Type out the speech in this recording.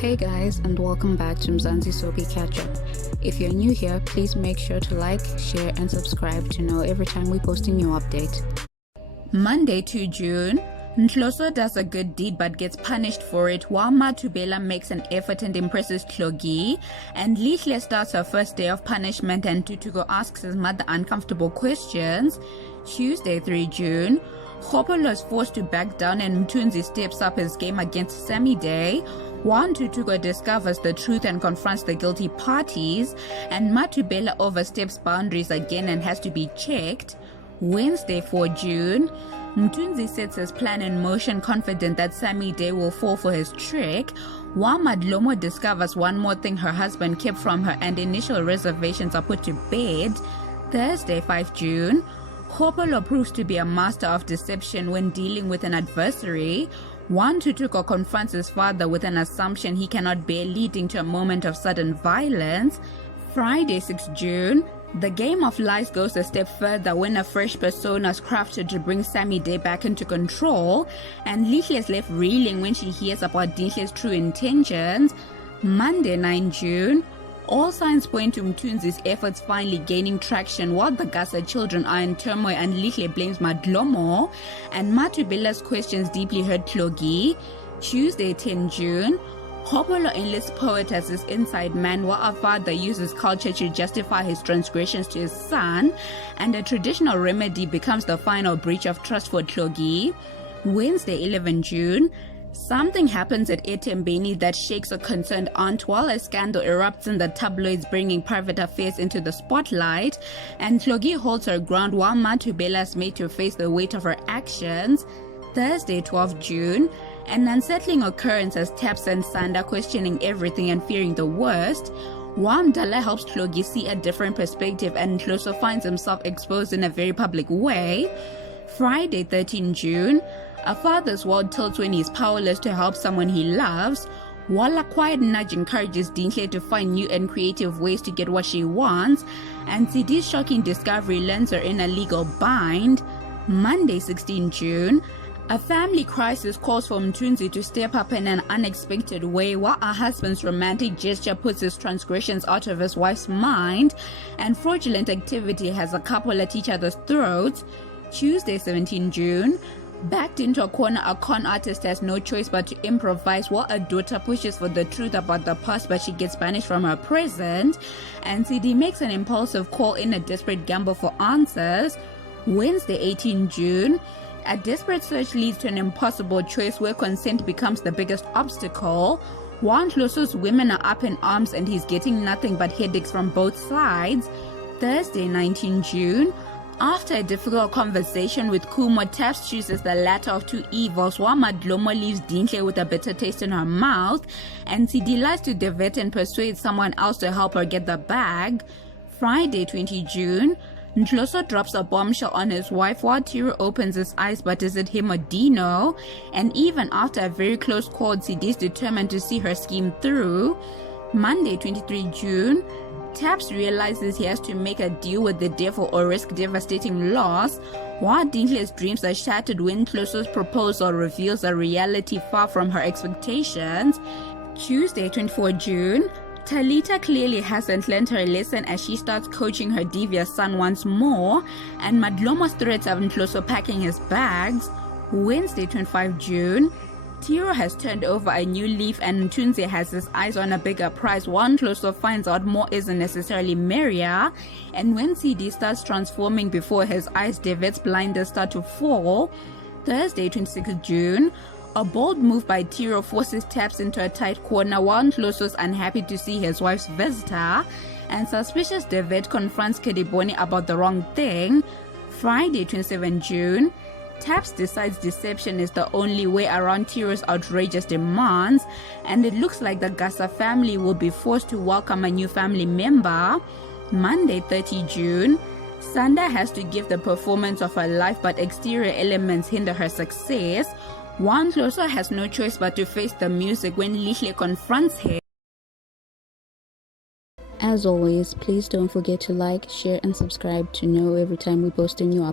Hey guys, and welcome back to Mzansi Soapie CatchUp. If you're new here, please make sure to like, share and subscribe to know every time we post a new update. Monday 2 June, Nhloso does a good deed but gets punished for it, while Matubela makes an effort and impresses Tlogi, and Lihle starts her first day of punishment and Tutugo asks his mother uncomfortable questions. Tuesday 3 June, Khopolo is forced to back down and Mtunzi steps up his game against Sami Day. Juan Tutugo discovers the truth and confronts the guilty parties, and Matubela oversteps boundaries again and has to be checked. Wednesday 4 June, Mtunzi sets his plan in motion, confident that Sami Day will fall for his trick, while Madlomo discovers one more thing her husband kept from her and initial reservations are put to bed. Thursday 5 June, Khopolo proves to be a master of deception when dealing with an adversary. Juan Tutugo confronts his father with an assumption he cannot bear, leading to a moment of sudden violence. Friday 6 June, the game of lies goes a step further when a fresh persona is crafted to bring Sami Day back into control, and Lihle is left reeling when she hears about Dihle's true intentions. Monday 9 June, all signs point to Mtunzi's efforts finally gaining traction while the Gasa children are in turmoil and Lihle blames Madlomo, and Matubela's questions deeply hurt Tlogi. Tuesday 10 June, Khopolo enlists poet as his inside man while our father uses culture to justify his transgressions to his son, and a traditional remedy becomes the final breach of trust for Tlogi. Wednesday 11 June, something happens at Etembeni that shakes a concerned aunt while a scandal erupts in the tabloids, bringing private affairs into the spotlight, and Tlogi holds her ground while Matubela is made to face the weight of her actions. Thursday 12 June, an unsettling occurrence as Taps and Sanda questioning everything and fearing the worst. Wamdala helps Tlogi see a different perspective, and Nhloso finds himself exposed in a very public way. Friday 13 June, a father's world tilts when he's powerless to help someone he loves, while a quiet nudge encourages Dinhle to find new and creative ways to get what she wants, and Sidi's shocking discovery lands her in a legal bind. Monday 16 June, a family crisis calls for Mtunzi to step up in an unexpected way, while her husband's romantic gesture puts his transgressions out of his wife's mind, and fraudulent activity has a couple at each other's throats. Tuesday 17 June, backed into a corner, a con artist has no choice but to improvise while a daughter pushes for the truth about the past, but she gets banished from her present, and CD makes an impulsive call in a desperate gamble for answers. Wednesday 18 June, a desperate search leads to an impossible choice where consent becomes the biggest obstacle. Juan Nhloso's women are up in arms and he's getting nothing but headaches from both sides. Thursday 19 June, after a difficult conversation with Kumo, Taps chooses the latter of two evils, while Madlomo leaves Dinhle with a bitter taste in her mouth, and CD lies to Devet and persuades someone else to help her get the bag. Friday 20 June, Nhloso drops a bombshell on his wife while Tiro opens his eyes, but is it him or Dino? And even after a very close call, CD is determined to see her scheme through. Monday 23 June, Taps realizes he has to make a deal with the devil or risk devastating loss, while Dinhle's dreams are shattered when Nhloso's proposal reveals a reality far from her expectations. Tuesday 24 June, Talita clearly hasn't learned her lesson as she starts coaching her devious son once more, and Madlomo's threats of Nhloso packing his bags. Wednesday 25 June, Tiro has turned over a new leaf and Mtunzi has his eyes on a bigger prize, while Nhloso finds out more isn't necessarily merrier, and when CD starts transforming before his eyes, Devet's blinders start to fall. Thursday 26 June, a bold move by Tiro forces Taps into a tight corner while Nhloso's unhappy to see his wife's visitor, and suspicious Devet confronts Kediboni about the wrong thing. Friday 27 June, Taps decides deception is the only way around Tiro's outrageous demands, and it looks like the Gasa family will be forced to welcome a new family member. Monday 30 June, Sanda has to give the performance of her life, but exterior elements hinder her success. Juan Nhloso has no choice but to face the music when Lihle confronts her. As always, please don't forget to like, share and subscribe to know every time we post a new update.